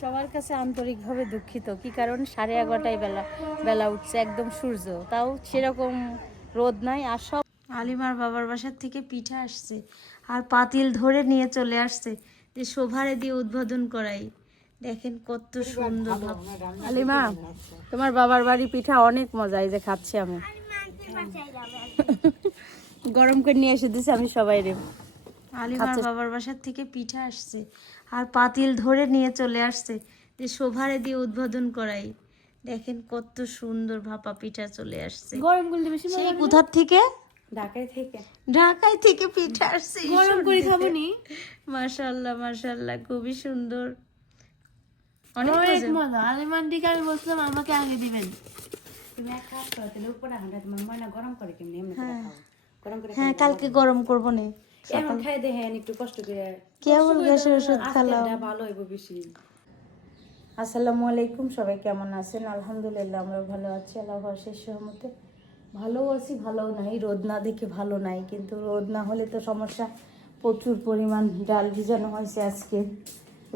সবার কাছে আন্তরিকভাবে দুঃখিত। কি কারণ 11:30টায় বেলা উঠছে, একদম সূর্য, তাও সেরকম রোদ নাই। আর সব আলিমার বাবার বাসার থেকে পিঠা আসছে আর পাতিল ধরে নিয়ে চলে আসছে যে শোভারে দিয়ে উদ্বোধন করাই। দেখেন কত সুন্দর। আলিমা, তোমার বাবার বাড়ি পিঠা অনেক মজা, এই যে খাচ্ছি আমি। গরম করে নিয়ে এসে দিছি আমি সবাই রে। আলিমার বাবার বাসার থেকে পিঠা আসছে আর পাতিল ধরে নিয়ে চলে আসছে যে শোভারে দিয়ে উদ্বোধন করাই। দেখেন কত সুন্দর ভাপা পিঠা চলে আসছে। গরম করলে বেশি মজা। সেই কোথার থেকে? ঢাকায় থেকে পিঠা আসছে, গরম করে খাবো নি। মাশাআল্লাহ মাশাআল্লাহ, খুবই সুন্দর, অনেক মজা। আলিমান দিকে আমি বলছিলাম আমাকে আগে দিবেন। তুমি এক কাজ করো, তাহলে উপরে হাঁটা তোমার ময়না গরম করে কেমনি এমনি করে খাও। গরম করে হ্যাঁ, কালকে গরম করব নে। এখন খাই দেখেন একটু কষ্ট করে, কেবল গ্যাসের ওষুধ খেলাম, ভালো হইব বেশি। আসসালামু আলাইকুম, সবাই কেমন আছেন? আলহামদুলিল্লাহ আমরা ভালো আছি, আল্লাহর শেষ রহমতে। ভালো আছি, ভালো নাই, রোদ না দেখে ভালো নাই, কিন্তু রোদ না হলে তো সমস্যা। প্রচুর পরিমাণ ডাল ভিজানো হয়েছে আজকে,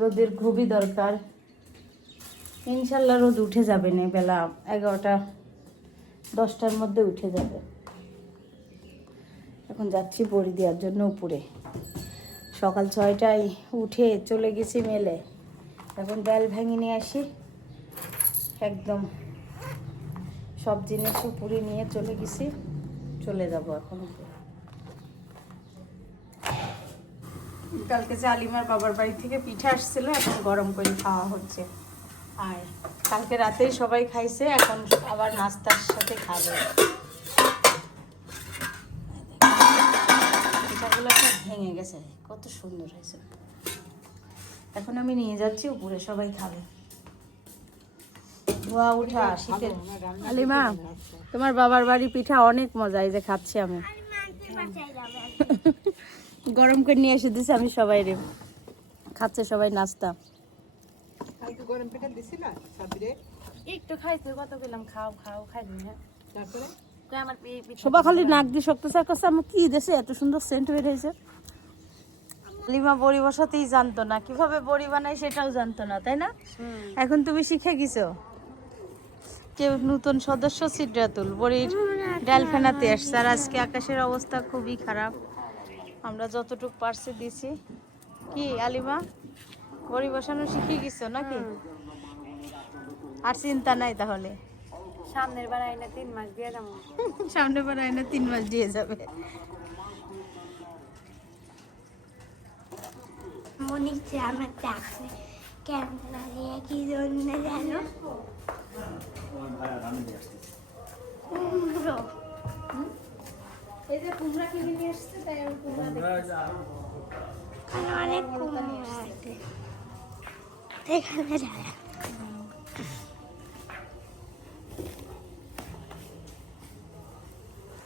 রোদের খুবই দরকার। ইনশাল্লাহ রোদ উঠে যাবে না, বেলা 11টা 10টার মধ্যে উঠে যাবে। এখন যাচ্ছি বড়ি দেওয়ার জন্য উপরে। সকাল 6টায় উঠে চলে গেছি মেলে, এখন ডাল ভেঙে নিয়ে আসি, একদম সব জিনিস উপরে নিয়ে চলে গেছি, চলে যাব এখন। কালকে যে আলিমার বাবার বাড়ি থেকে পিঠা আসছিল, এখন গরম করে খাওয়া হচ্ছে। আর কালকে রাতেই সবাই খাইছে, এখন আবার নাস্তার সাথে খাবে। পিঠাগুলো সব ভেঙে গেছে, কত সুন্দর হয়েছে। এখন আমি নিয়ে যাচ্ছি উপরে, সবাই খাবে। ধোয়া উঠা শীতের। আলিমা, তোমার বাবার বাড়ি পিঠা অনেক মজা, এই যে খাচ্ছি আমি। গরম করে নিয়ে এসে দিছি আমি সবাই রে, খাচ্ছে সবাই নাস্তা। গরম পিঠা দিছি না সাবিরে, একটু খাইছে, কত গেলাম খাও খাও খাই দিন। হ্যাঁ, তারপরে আমার সবা খালি নাক দিয়ে শক্ত চার কাছে আমার কি দেশে এত সুন্দর সেন্ট বের হয়েছে। লিমা বড়ি বসাতেই জানতো না, কিভাবে বড়ি বানাই সেটাও জানতো না, তাই না? এখন তুমি শিখে গেছো। কেউ নতুন সদস্য সিদ্রাতুল বড়ির ডাল ফেনাতে আসছে। আর আজকে আকাশের অবস্থা খুবই খারাপ, আমরা যতটুকু পারছি দিছি। কি আলিমা, বড়ি বসানো শিখে গেছো নাকি? আর চিন্তা নাই তাহলে, সামনের বার আইনা 3 মাস দিয়ে যাবো। সামনের বার আইনা 3 মাস দিয়ে যাবে। মনিকে আমার ডাকছে ক্যামেরা নিয়ে, কি জন্য জানো? কুমড়ো। এই যে কুমড়া কিনে নিয়ে আসছে, তাই আমি কুমড়া দেখতেছি। অনেক কুমড়ো আছে এখানে। দাঁড়া,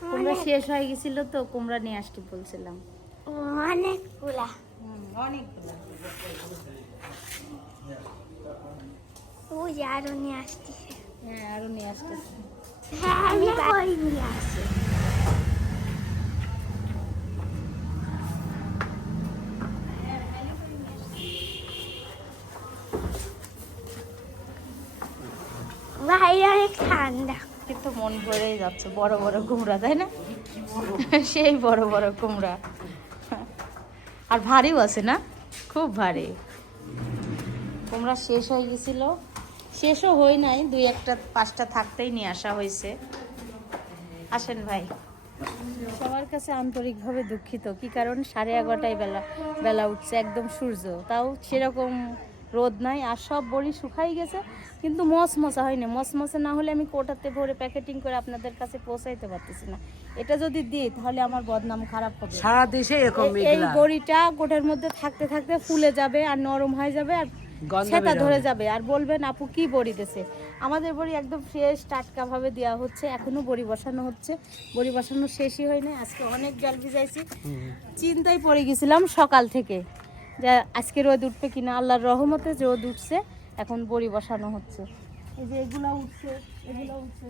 কুমড়া শেষ হয়ে গেছিল তো কুমড়া নিয়ে আসতে বলছিলাম। অনেকগুলা অনেকগুলা। ওই যে আরো নিয়ে আসতেছে। হ্যাঁ, আরো নিয়ে আসতেছি। হ্যাঁ, আমি বাড়ি নিয়ে আসি। বাইরে অনেক ঠান্ডা, কিন্তু মন ভরেই যাচ্ছে, বড় বড় কুমড়া, তাই না? সেই বড় বড় কুমড়া, আর ভারীও আছে না, খুব ভারী। কুমড়া শেষ হয়ে গেছিল, শেষও হয় নাই, 2-1টা 5টা থাকতেই নিয়ে আসা হয়েছে। আসেন ভাই। সবার কাছে আন্তরিকভাবে দুঃখিত। কি কারণ 11:30টায় বেলা উঠছে, একদম সূর্য, তাও সেরকম রোদ নাই। আর সব বড়ি শুকাই গেছে, কিন্তু মচমচা হয়নি। মচমচা না হলে আমি কোটাতে ভরে প্যাকেটিং করে আপনাদের কাছে পৌঁছাইতে পারতেছি না। এটা যদি দিই তাহলে আমার বদনাম খারাপ হবে। সারা দেশে এরকম এই বড়িটা কোটার মধ্যে থাকতে থাকতে ফুলে যাবে আর নরম হয়ে যাবে আর সেটা ধরে যাবে, আর বলবেন আপু কি বড়ি দিয়েছে। আমাদের বড়ি একদম ফ্রেশ টাটকা ভাবে দেওয়া হচ্ছে, এখনো বড়ি বসানো হচ্ছে। বড়ি বসানো শেষই হয় না। আজকে অনেক জল ভিজাইছি, চিন্তায় পড়ে গেছিলাম সকাল থেকে যে আজকে রোদ উঠবে কিনা। আল্লাহর রহমতে রোদ উঠছে, এখন বড়ি বসানো হচ্ছে। এই যে এগুলা উঠছে, এগুলো উঠছে।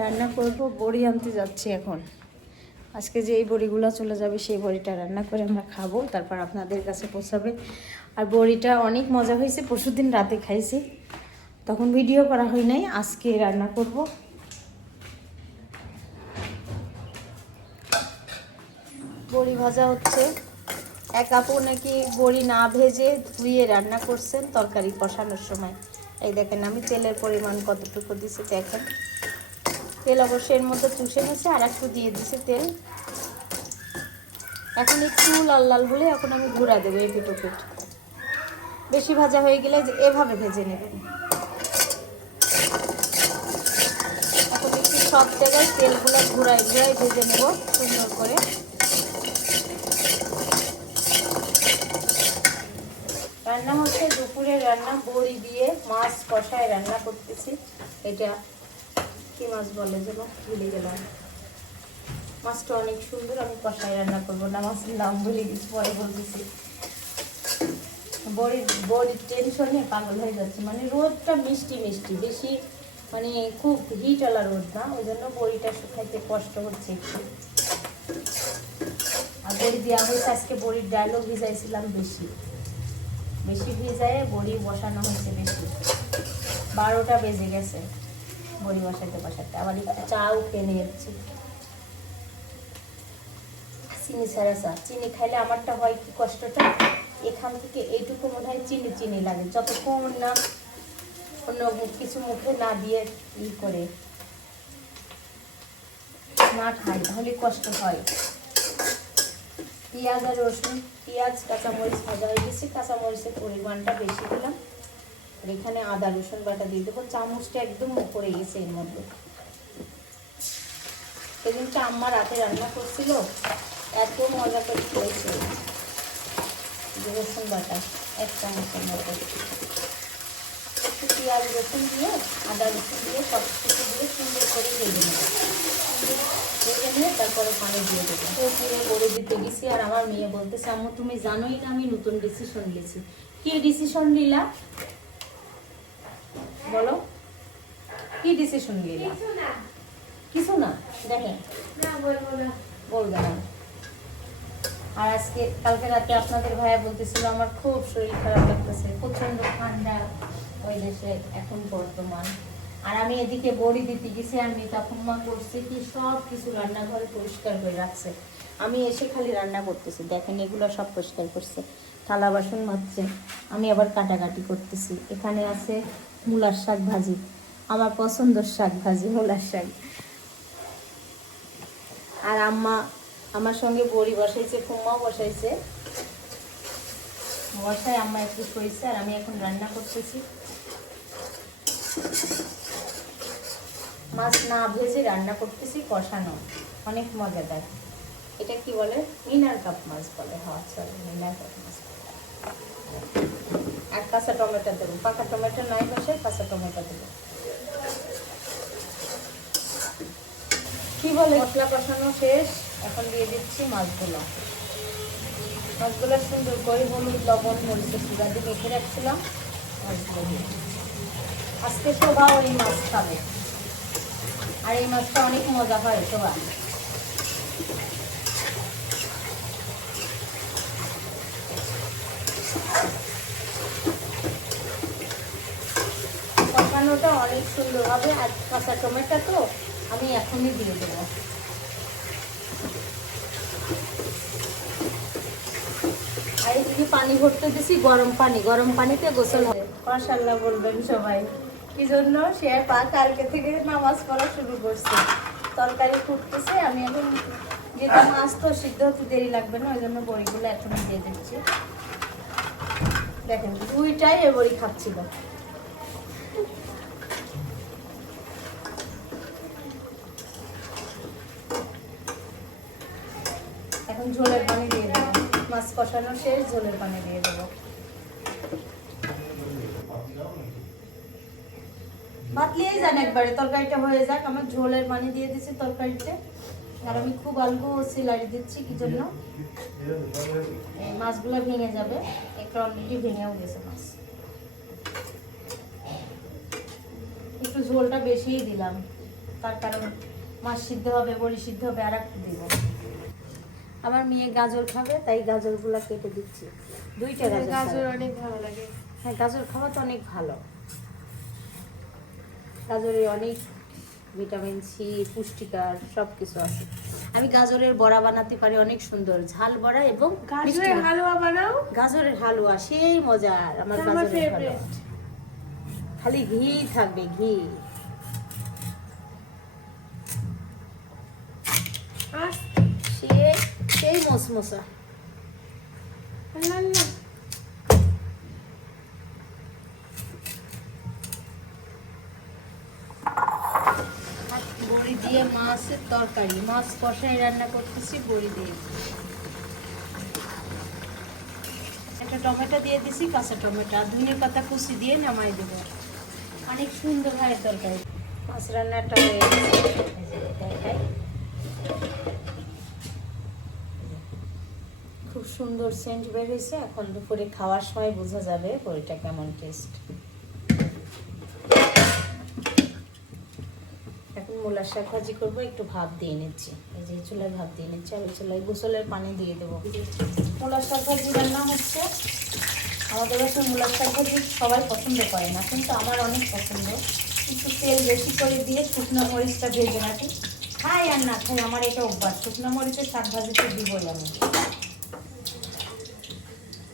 রান্না করবো, বড়ি আনতে যাচ্ছি এখন। আজকে যে এই বড়িগুলো চলে যাবে সেই বড়িটা রান্না করে আমরা খাবো, তারপর আপনাদের কাছে পৌঁছাবে। আর বড়িটা অনেক মজা হয়েছে, পরশুদিন রাতে খাইছি, তখন ভিডিও করা হয় নাই, আজকে রান্না করব। বড়ি ভাজা হচ্ছে। এক আপু নাকি বড়ি না ভেজে ধুয়ে রান্না করছেন তরকারি কষানোর সময়। এই দেখেন আমি তেলের পরিমাণ কতটুকু দিছি দেখেন। তেল অবশ্যই এর মধ্যে চুষে নিয়েছে, আর একটু দিয়ে দিছে তেল। এখন একটু লাল লাল হলে এখন আমি ঘুরা দেবো এপিট ওপিট। বেশি ভাজা হয়ে গেলে এভাবে ভেজে নেবেন। এখন একটু সব জায়গায় তেলগুলো ঘুরাই ঘুরাই ভেজে নেব সুন্দর করে। রান্না হচ্ছে দুপুরের রান্না, বড়ি দিয়ে মাছ কষায় রান্না করতেছি। এটা কি মাছ বলে যেন ভুলে গেলাম, মাছটা অনেক সুন্দর। আমি কষায় রান্না করবো না, মাছের নাম ভুলে গেছি, পরে বলতেছি। বড়ির টেনশনে পাগল হয়ে যাচ্ছে, মানে রোদটা মিষ্টি মিষ্টি বেশি, মানে খুব হিটওয়ালা রোদ না, ওই জন্য বড়িটা শুকাইতে কষ্ট হচ্ছে একটু। আর বড়ি দেওয়া হয়েছে আজকে, বড়ির ডালও ভিজাইছিলাম বেশি বেশি ভিজায় বড়ি বসানো হয়েছে বেশি। 12টা বেজে গেছে বড়ি বসাতে বসাতে। আবার একটু চাও খেয়ে নিয়েছি, চিনি ছাড়া চা। চিনি খাইলে আমারটা হয় কি কষ্টটা, এখান থেকে এইটুকু মনে হয় চিনি চিনি লাগে, যতক্ষণ না অন্য কিছু মুখে না দিয়ে ই করে না খাই তাহলে কষ্ট হয়। পেঁয়াজ আর রসুন, পেঁয়াজ কাঁচামরিচ ভাজা হয়ে গেছে, কাঁচামরিচের পরিমাণটা বেশি দিলাম। আর এখানে আদা রসুন বাটা দিয়ে দেবো। চামচটা একদম উপরে গেছে এর মধ্যে। সেদিনটা আম্মা রাতে রান্না করছিল, এত মজা করে খেয়েছে। রসুন বাটা 1 চামচের মতো, একটু পেঁয়াজ রসুন দিয়ে আদা রসুন দিয়ে সব কিছু দিয়ে সুন্দর করে ভেজে নেব। ভেজে নিয়ে তারপরে পানি দিয়ে দেবো। তো দিয়ে বড়ি দিতে গেছি, আর আমার মেয়ে বলতেছে আম্মু তুমি জানোই না আমি নতুন ডিসিশন নিয়েছি। কি ডিসিশন নিলা বলো, কি ডিসিশন নিলা? কিছু না, দেখেন বলবে না। আর আজকে কালকে রাতে আপনাদের ভাইয়া বলতেছিল আমার খুব শরীর খারাপ লাগতেছে, প্রচন্ড ঠান্ডা ওই দেশে এখন বর্তমান। আর আমি এদিকে বড়ি দিতে গেছি, আর মেয়ে তখন মা করছে কি সব কিছু রান্নাঘরে পরিষ্কার করে রাখছে। আমি এসে খালি রান্না করতেছি, দেখেন এগুলো সব পরিষ্কার করছে, থালা বাসন মাজছে, আমি আবার কাটাকাটি করতেছি। এখানে আছে মূলার শাক ভাজি, আমার পছন্দের শাক ভাজি মূলার শাক। আর আম্মা আমার সঙ্গে বড়ি বসাইছে, কুমড়াও বসাইছে, বসায় আম্মা একটু শইছে, আর আমি এখন রান্না করতেছি। মাছ না ভেজে রান্না করতেছি কষানো, অনেক মজাদার। এটা কি বলে, মিনার কাপ মাছ বলে। হ্যাঁ চলো, মিনার কাপ মাছ। আর কাঁচা টমেটো দেবো, পাকা টমেটো নাই বসে কাঁচা টমেটো দেবো। কি বলে, মশলা কষানো শেষ, এখন দিয়ে দিচ্ছি মাছগুলো। মাছগুলো সুন্দর করে হলুদ লবণ মরিচের গুঁড়া দিয়ে মেখে রাখছিলাম, মাছগুলো দিয়ে আজকে শোভা ওই মাছ খাবে, আর এই মাছটা অনেক মজা হয় শোভা। কষানোটা অনেক সুন্দর হবে। আর কাঁচা টমেটো তো আমি এখনই দিয়ে দেবো। আর এদিকে পানি ভরতে দিছি, গরম পানি, গরম পানিতে গোসল হবে। মাশাআল্লাহ বলবেন সবাই, কি জন্য সে কালকে থেকে নামাজ পড়া শুরু করছে। তরকারি ফুটতেছে, আমি এখন যেটা মাছ তো সিদ্ধ হতে দেরি লাগবে না, ওই জন্য বড়িগুলো এখনই দিয়ে দিচ্ছি। দেখেন দুইটাই এ বড়ি খাচ্ছিল। এখন ঝোলের পানি দিয়ে দেবো, মাছ কষানো শেষ, ঝোলের পানি দিয়ে দেবো। বাতলিয়েই যান একবারে, তরকারিটা হয়ে যাক। আমার ঝোলের পানি দিয়ে দিচ্ছি তরকারিতে, আর আমি খুব অল্প সিলারি দিচ্ছি, কি জন্য মাছগুলো ভেঙে যাবে। একটা অলরেডি ভেঙেও গেছে মাছ, একটু ঝোলটা বেশিই দিলাম, তার কারণ মাছ সিদ্ধ হবে, বড়ি সিদ্ধ হবে, আর একটু দিব। আমার মেয়ে গাজর খাবে, তাই গাজরগুলো কেটে দিচ্ছি। দুইটা গাজর গাজর অনেক ভালো লাগে। হ্যাঁ, গাজর খাওয়া তো অনেক ভালো। গাজরে অনেক ভিটামিন সি, পুষ্টিকর সব কিছু আছে। আমি গাজরের বড়া বানাতে পারি অনেক সুন্দর, ঝাল বড়া এবং মিষ্টি গাজরের বড়া। হালুয়া বানাও? গাজরের হালুয়া সেই মজার, আমার আমার গাজরের হালুয়া। ফেভারিট। খালি ঘি থাকবে, ঘি। আর সেই মসমসা। আল্লাহ আল্লাহ। বড়ি দিয়ে মাছের তরকারি, মাছ কষাই রান্না করতেছি বড়ি দিয়ে। একটা টমেটো দিয়ে দিছি, কাঁচা টমেটো আর ধনিয়া পাতা কুচি দিয়ে নামাই দেবো। অনেক সুন্দর হয় তরকারি। মাছ রান্নাটা হয়ে গেছে, দেখাই। খুব সুন্দর সেন্ট বের হয়েছে। এখন দুপুরে খাওয়ার সময় বোঝা যাবে বড়িটা কেমন টেস্ট। এখন মূলার শাক ভাজি করবো, একটু ভাত দিয়ে নিচ্ছি। এই যে চুলায় ভাত দিয়ে নিচ্ছি, আর ওই চুলায় গোসলের পানি দিয়ে দেবো। মূলার শাক ভাজি রান্না হচ্ছে। আমাদের বাসায় মূলার শাক ভাজি সবাই পছন্দ করে না, কিন্তু আমার অনেক পছন্দ। একটু তেল বেশি করে দিয়ে শুকনো মরিচটা ভেজে রাখি, খাই আর না খাই আমার এটা অভ্যাস। শুকনো মরিচের শাক ভাজিতে দিবই আমি।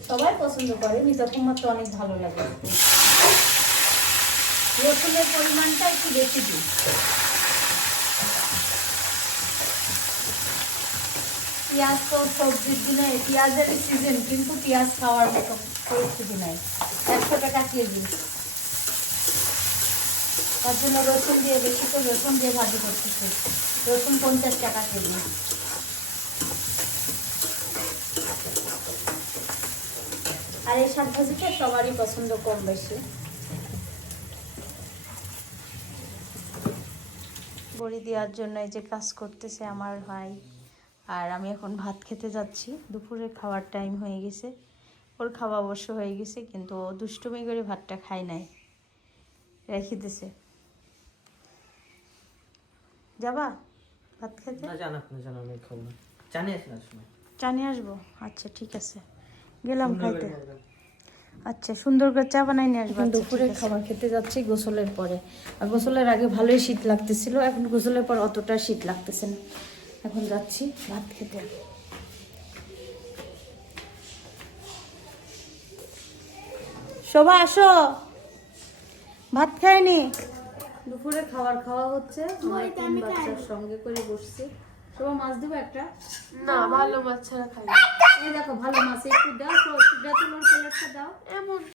সবাই পছন্দ করে, মিতাকুমার তো অনেক ভালো লাগে। রসুনের পরিমাণটা একটু বেশি দিই। পেঁয়াজ তো সবজির দিনে পেঁয়াজের সিজন, কিন্তু পেঁয়াজ খাওয়ার মতো পরিস্থিতি নাই। 100 টাকা কেজি, তার জন্য রসুন দিয়ে বেশি করে রসুন দিয়ে ভাজি করতেছি। রসুন 50 টাকা কেজি। আর এই শাক ভাজিটা সবারই পছন্দ কম বেশি। বড়ি দেওয়ার জন্য এই যে কাজ করতেছে আমার ভাই, আর আমি এখন ভাত খেতে যাচ্ছি। দুপুরে খাওয়ার টাইম হয়ে গেছে, ওর খাওয়া অবশ্য হয়ে গেছে, কিন্তু ও দুষ্টুমি করে ভাতটা খায় নাই, রেখে দিছে। যাবা ভাত খেতে? চা নিয়ে আসবো? আচ্ছা ঠিক আছে, গেলাম খাইতে। আচ্ছা, সুন্দর করে চা বানাই নিয়ে আসবো। দুপুরে খাবার খেতে যাচ্ছি গোসলের পরে। আর গোসলের আগে ভালোই শীত লাগতেছিল, এখন গোসলের পর অতটা শীত লাগতেছে না। এখন যাচ্ছি ভাত খেতে। শোভা আসো, ভাত খায়নি। দুপুরে খাবার খাওয়া হচ্ছে, আমার 3 বাচ্চার সঙ্গে করে বসছি। শোভা মাছ দেবো একটা? না, ভালো মাছ ছাড়া খাই। এই দেখো ভালো মাছ, একটু দাও তো, একটু দাও, তোমার প্লেটটা দাও। এমন